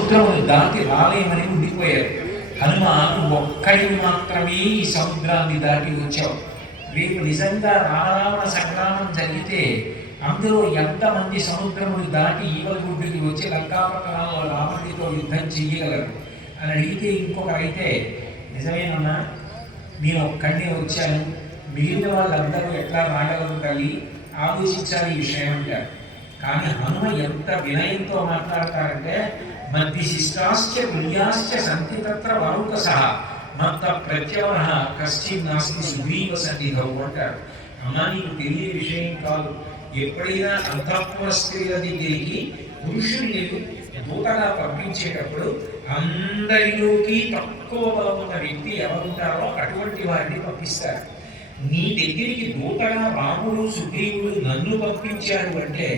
సముద్రమును దాటి రాలేమని ఉండిపోయారు. హనుమ ఒక్కడిని మాత్రమే ఈ సముద్రాన్ని దాటి వచ్చావు. రేపు నిజంగా రావణ సంగ్రామం జరిగితే అందులో ఎంతమంది సముద్రమును దాటి ఈవగుడ్డికి వచ్చి లంకాపట్టణంలో రావణుడితో యుద్ధం చెయ్యగలరు అని అడిగితే ఇంకొకరైతే, నిజమేనన్నా నేను ఒక్కడినే వచ్చాను, మిగిలిన వాళ్ళందరూ ఎట్లా రాగలరు తల్లి, ఆలోచించాలి ఈ విషయం అంటారు. కానీ హనుమ ఎంత వినయంతో మాట్లాడతారంటే, మధ్య శిష్టాశ్చ పుణ్యాశ్చ సంతి తత్ర వారుక సహా మత్త ప్రత్యవర కశ్చిన్ నాస్తి సుగ్రీవ సన్నిధౌ అంటారు. అమ్మా నీకు తెలియని విషయం కాదు, ఎప్పుడైనా అంతఃపుర స్త్రీల దగ్గరికి పురుషుల్ని దూతగా పంపించేటప్పుడు అందరిలోకి తక్కువ బలం ఉన్న వ్యక్తి ఎవరుంటారో అటువంటి వారిని పంపిస్తారు. నీ దగ్గరికి దూతగా రాముడు సుగ్రీవుడు నన్ను పంపించారు అంటే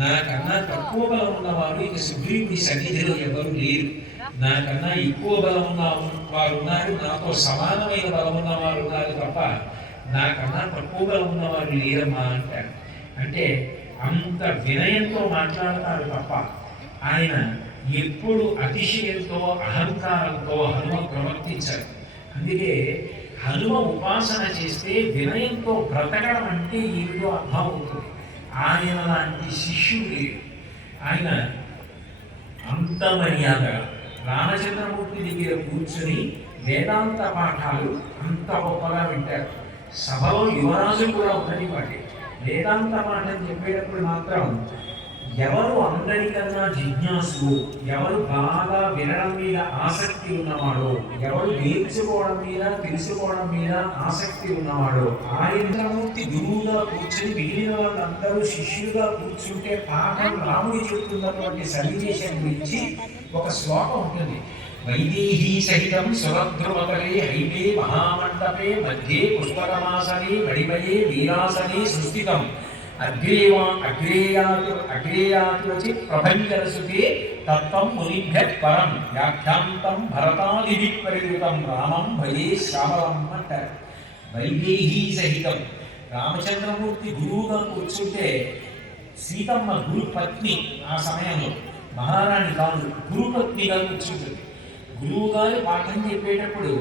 నాకన్నా తక్కువ బలం ఉన్నవారు ఇక సుగ్రీవుడి సన్నిధిలో ఎవరు లేరు, నాకన్నా ఎక్కువ బలం ఉన్న వారు ఉన్నారు, నాతో సమానమైన బలం ఉన్నవారు ఉన్నారు తప్ప నాకన్నా తక్కువ బలం ఉన్నవారు లేరమ్మా అంటారు. అంటే అంత వినయంతో మాట్లాడతారు తప్ప ఆయన ఎప్పుడు అతిశయంతో అహంకారంతో హనుమ ప్రవర్తించారు. అందుకే హనుమ ఉపాసన చేస్తే వినయంతో బ్రతకడం అంటే ఏదో అర్థం అవుతుంది. ఆయన లాంటి శిష్యుడు లేడు. ఆయన అంత మర్యాద రామచంద్రమూర్తి దగ్గర కూర్చొని వేదాంత పాఠాలు అంత గొప్పగా వింటారు. సభలో యువరాజు కూడా ఉన్నది వాటి వేదాంత పాఠం చెప్పేటప్పుడు మాత్రం ఎవరు అందరికన్నా జిజ్ఞాసులు, ఎవరు బాగా వినడం మీద ఆసక్తి ఉన్నవాడో, ఎవరు నేర్చుకోవడం మీద తెలుసుకోవడం మీద ఆసక్తి ఉన్నవాడో ఆయనమూర్తి గురువుగా కూర్చొని మిగిలిన వాళ్ళందరూ శిష్యులుగా కూర్చుంటే పాఠం రాముడి చెప్తున్నటువంటి సన్నివేశం గురించి ఒక శ్లోకం ఉంటుంది. వైదేహీ సహితం సురధ్రువతలే హైమే మహామండపే మధ్యే పుష్పకమాసనే మణిమయే వీరాసనే సుస్థితం అగ్రేయాతి ప్రభంజనసుతే తత్వం మునిభ్య పరం వ్యాఖ్యాంతం భరతాదిభిః పరివృతం రామం భజే శ్యామలం అంటారు. వైదేహీ సహితం రామచంద్రమూర్తి గురువుగా కూర్చుంటే సీతమ్మ గురుపత్ని, ఆ సమయంలో మహారాణి కాదు గురుపత్నిగా కూర్చుంటుంది. గురువు గారు పాఠం చెప్పేటప్పుడు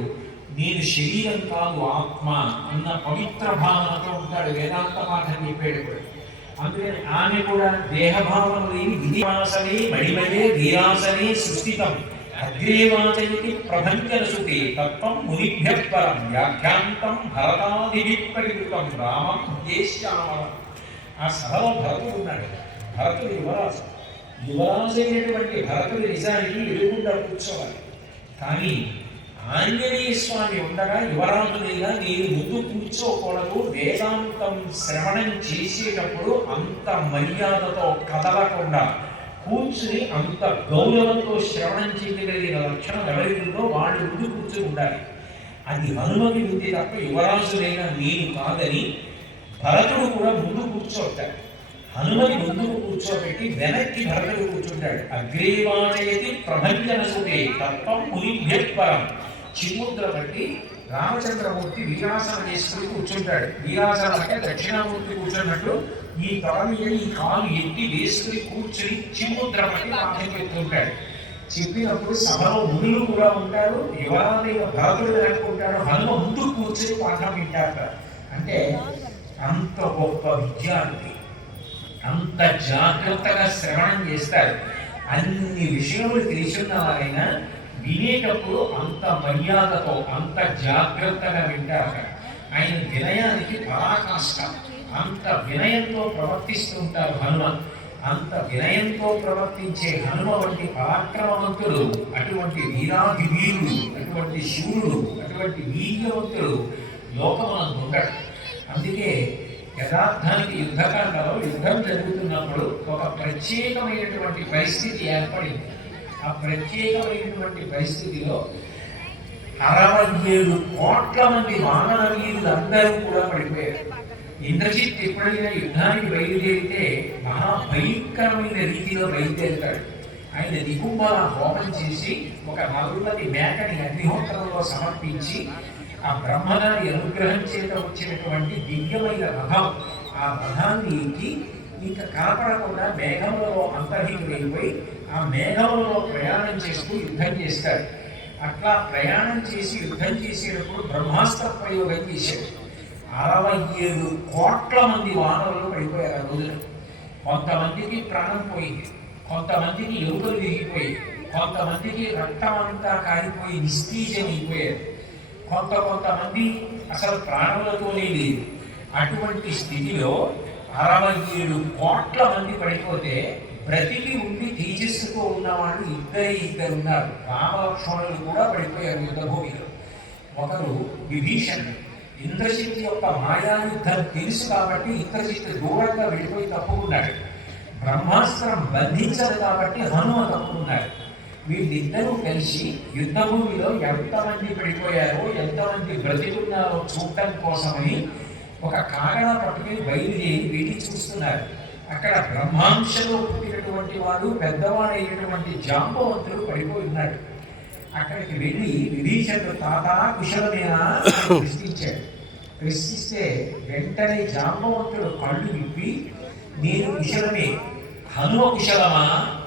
నేను శరీరం కాదు ఆత్మ అన్న పవిత్ర భావనతో ఉంటాడు వేదాంత పాఠం చెప్పేటప్పుడు. అందుకని ఆమె కూడా దేహభావన లేని విధివాసనే మణిమయే వీరాసనే సుస్థితం అగ్రేవాచయతి ప్రభంజనసుతే తత్వం మునిభ్య పరం వ్యాఖ్యాంతం భరతాదిభిః పరివృతం రామం భజే శ్యామలం. ఆ సభలో భరతుడు ఉన్నాడు. భరతుడు యువరాజు. యువరాజు అయినటువంటి భరతుడు నిజానికి ఎదురుగుండా కూర్చోవాలి. కానీ ఆంజనేయ స్వామి ఉండగా యువరాజునిగా నేను ముందు కూర్చోకూడదు, వేదాంతం శ్రవణం చేసేటప్పుడు అంత మర్యాదతో కదలకుండా కూర్చుని అంత గౌరవంతో శ్రవణం చేయగలిగిన లక్షణం ఎవరికిందో వాళ్ళు ముందు కూర్చుని ఉండాలి. అది హనుమకి ఉంది తప్ప యువరాజునైనా నేను కాదని భరతుడు కూడా ముందు కూర్చోటాడు. హనుమని ముందుకు కూర్చోబెట్టి వెనక్కి భరతుడు కూర్చుంటాడు. అగ్రేవాచయతి ప్రభంజనసుతే తత్వం మునిభ్య పరం. చిముద్ర బట్టి రామచంద్రమూర్తి వీరాసనం వేసుకుని కూర్చుంటాడు. వీరాసనం అంటే దక్షిణామూర్తి కూర్చున్నట్టు ఈ తల మీద ఈ కాలు ఎత్తి వేసుకుని కూర్చుని చిముద్ర బట్టి పాఠం చెప్తుంటాడు. చెప్పినప్పుడు సభలో మునులు కూడా ఉంటారు, యువరాజైన భరతుడు అనుకుంటాడు, హనుమ ముందు కూర్చుని పాఠం వింటారు. అంటే అంత గొప్ప విద్యార్థి, అంత జాగ్రత్తగా శ్రవణం చేస్తారు. అన్ని విషయములు తెలిసిన వారైనా వినేటప్పుడు అంత మర్యాదతో అంత జాగ్రత్తగా వింటారు. ఆయన వినయానికి పరాకాష్ట. అంత వినయంతో ప్రవర్తిస్తూ ఉంటారు హనుమ. అంత వినయంతో ప్రవర్తించే హనుమ వంటి పరాక్రమవంతుడు, అటువంటి వీరాధి వీరుడు, అటువంటి శూరుడు, అటువంటి వీర్యవంతుడు లోకమునందు ఉండడు. అందుకే యథార్థానికి యుద్ధకాండలో యుద్ధం జరుగుతున్నప్పుడు ఒక ప్రత్యేకమైనటువంటి పరిస్థితి ఏర్పడింది. ఆ ప్రత్యేకమైనటువంటి పరిస్థితిలో 67 కోట్ల మంది వానర వీరులందరూ కూడా పడిపోయారు. ఇంద్రజిత్ ఎప్పుడైనా యుద్ధానికి బయలుదేరితే మహాభయంకరమైన రీతిలో బయలుదేరుతాడు. ఆయన దిగుంబాల హోమం చేసి ఒక నల్లటి మేకని అగ్నిహోత్రంలో సమర్పించి ఆ బ్రహ్మగారి అనుగ్రహం చేత వచ్చినటువంటి దివ్యమైన రథం, ఆ రథాన్ని ఎక్కి ఇంకా కనపడకుండా మేఘంలో అంతర్హితులైపోయి ఆ మేఘంలో ప్రయాణం చేస్తూ యుద్ధం చేస్తాడు. అట్లా ప్రయాణం చేసి యుద్ధం చేసేటప్పుడు బ్రహ్మాస్త్ర ప్రయోగం చేశాడు. 67 కోట్ల మంది వానరులు పడిపోయారు ఆ రోజున. కొంతమందికి ప్రాణం పోయింది, కొంతమందికి ఎముకలు విరిగిపోయి, కొంతమందికి రక్తం అంతా కారిపోయి నిస్తేజమైపోయారు, కొంతమంది అసలు ప్రాణములతోనే లేదు. అటువంటి స్థితిలో 67 కోట్ల మంది పడిపోతే బ్రతికి ఉండి తేజస్సుతో ఉన్నవాళ్ళు ఇద్దరు ఉన్నారు. రామలక్ష్మణులు కూడా పడిపోయారు యుద్ధభూమిలో. ఒకరు విభీషణుడు. ఇంద్రజిత్ యొక్క మాయాయుద్ధం తెలుసు కాబట్టి ఇంద్రజిత్ దూరంగా వెళ్ళిపోయి తప్పుకున్నాడు. బ్రహ్మాస్త్రం బంధించదు కాబట్టి హనుమ తప్పుకున్నాడు. వీళ్ళిద్దరూ కలిసి యుద్ధభూమిలో ఎంతమంది పడిపోయారో ఎంతమంది బ్రతికున్నారో చూడటం కోసమని ఒక కాగడా పట్టుకుని బయలుదేరి వెళ్ళి చూస్తున్నారు. అక్కడ బ్రహ్మాంశలో పుట్టినటువంటి వాడు పెద్దవాడైనటువంటి జాంబవంతుడు పడిపోయి ఉన్నాడు. అక్కడికి వెళ్ళి విభీషణుడు తాత కుశలమేనా ప్రశ్నించాడు. ప్రశ్నిస్తే వెంటనే జాంబవంతుడు కళ్ళు విప్పి నేను కుశలమే, హనుమ కుశలమా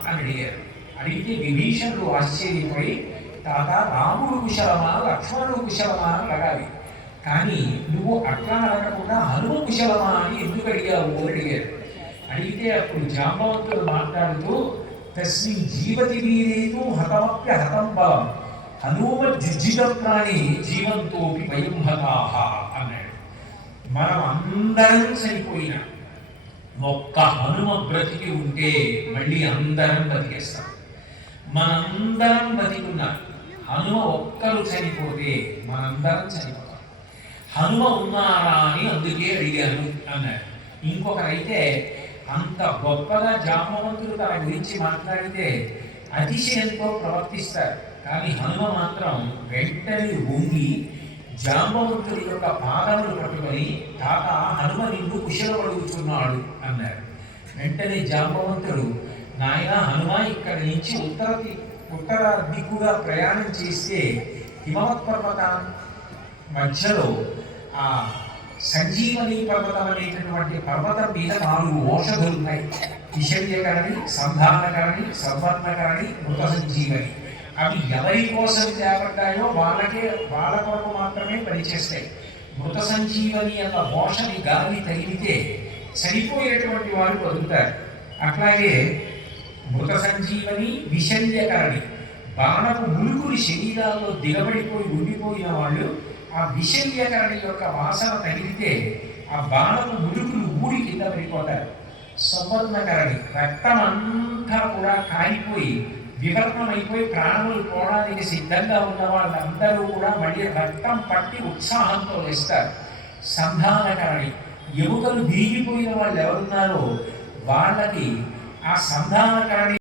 అని అడిగారు. అడిగితే విభీషణుడు ఆశ్చర్యపోయి తాత రాముడు కుశలమా లక్ష్మణుడు కుశలమా అని అడగాలి, కానీ నువ్వు అట్లా అడగకుండా హనుమ కుశలమా అని ఎందుకు అడిగావు అని అడిగారు. అడిగితే అప్పుడు జాంబవంతుడు మాట్లాడుతూ తస్మిన్ జీవతి వీరేతు హతమప్య హతం బలం హనుమ జుజ్జిత ప్రాణి జీవంతోపి వయం హతాహ అన్నాడు. మనం అందరం చనిపోయినా ఒక్క హనుమ బ్రతికి ఉంటే మళ్ళీ అందరం బతికేస్తాం. మనందరం బతికున్నా హనుమ ఒక్కరు చనిపోతే మనందరం చనిపోతాం. హనుమ ఉన్నారా అని అందుకే అడిగాను అన్నాడు. ఇంకొకరైతే అంత గొప్పగా జాంబవంతుడు తన గురించి మాట్లాడితే అతిశయంతో ప్రవర్తిస్తారు, కానీ హనుమ మాత్రం వెంటనే వంగి జాంబవంతుడి యొక్క పాదములు పట్టుకొని తాత హనుమ నిన్ను కుశలపడుగుతున్నాడు అన్నాడు. వెంటనే జాంబవంతుడు నాయన హనుమ ఇక్కడి నుంచి ఉత్తర దిక్కుగా ప్రయాణం చేస్తే హిమవత్ పర్వతం మధ్యలో ఆ సంజీవని పర్వతం అనేటటువంటి పర్వతం మీద 4 ఔషధులు ఉన్నాయి. విషల్యకరణి, సంధానకరణి, సంవర్ణకరణి, మృత సంజీవని. అవి ఎవరి కోసం తేపడ్డాయో వాళ్ళ కొరకు మాత్రమే పనిచేస్తాయి. మృత సంజీవని అన్న మోషని గాలి తగిలితే చనిపోయేటువంటి వారు బతుకుతారు. అట్లాగే మృత సంజీవని, విషల్యకరణి బాణపు ములుకుని శరీరాల్లో దిగబడిపోయి ఉండిపోయిన వాళ్ళు ఆ విషల్యకరణి యొక్క వాసన తగిలితే ఆ బాణపు ములుకులు ఊడి కింద పడిపోతారు. సంవర్ణకరణి రక్తం అంతా కూడా కారిపోయి వివర్ణమైపోయి ప్రాణములు పోవడానికి సిద్ధంగా ఉన్న వాళ్ళందరూ కూడా మళ్ళీ రక్తం పట్టి ఉత్సాహంతో వేస్తారు. సంధానకరణి ఎముకలు వీగిపోయిన వాళ్ళు ఎవరున్నారో వాళ్ళకి ఆ సంధానకరణి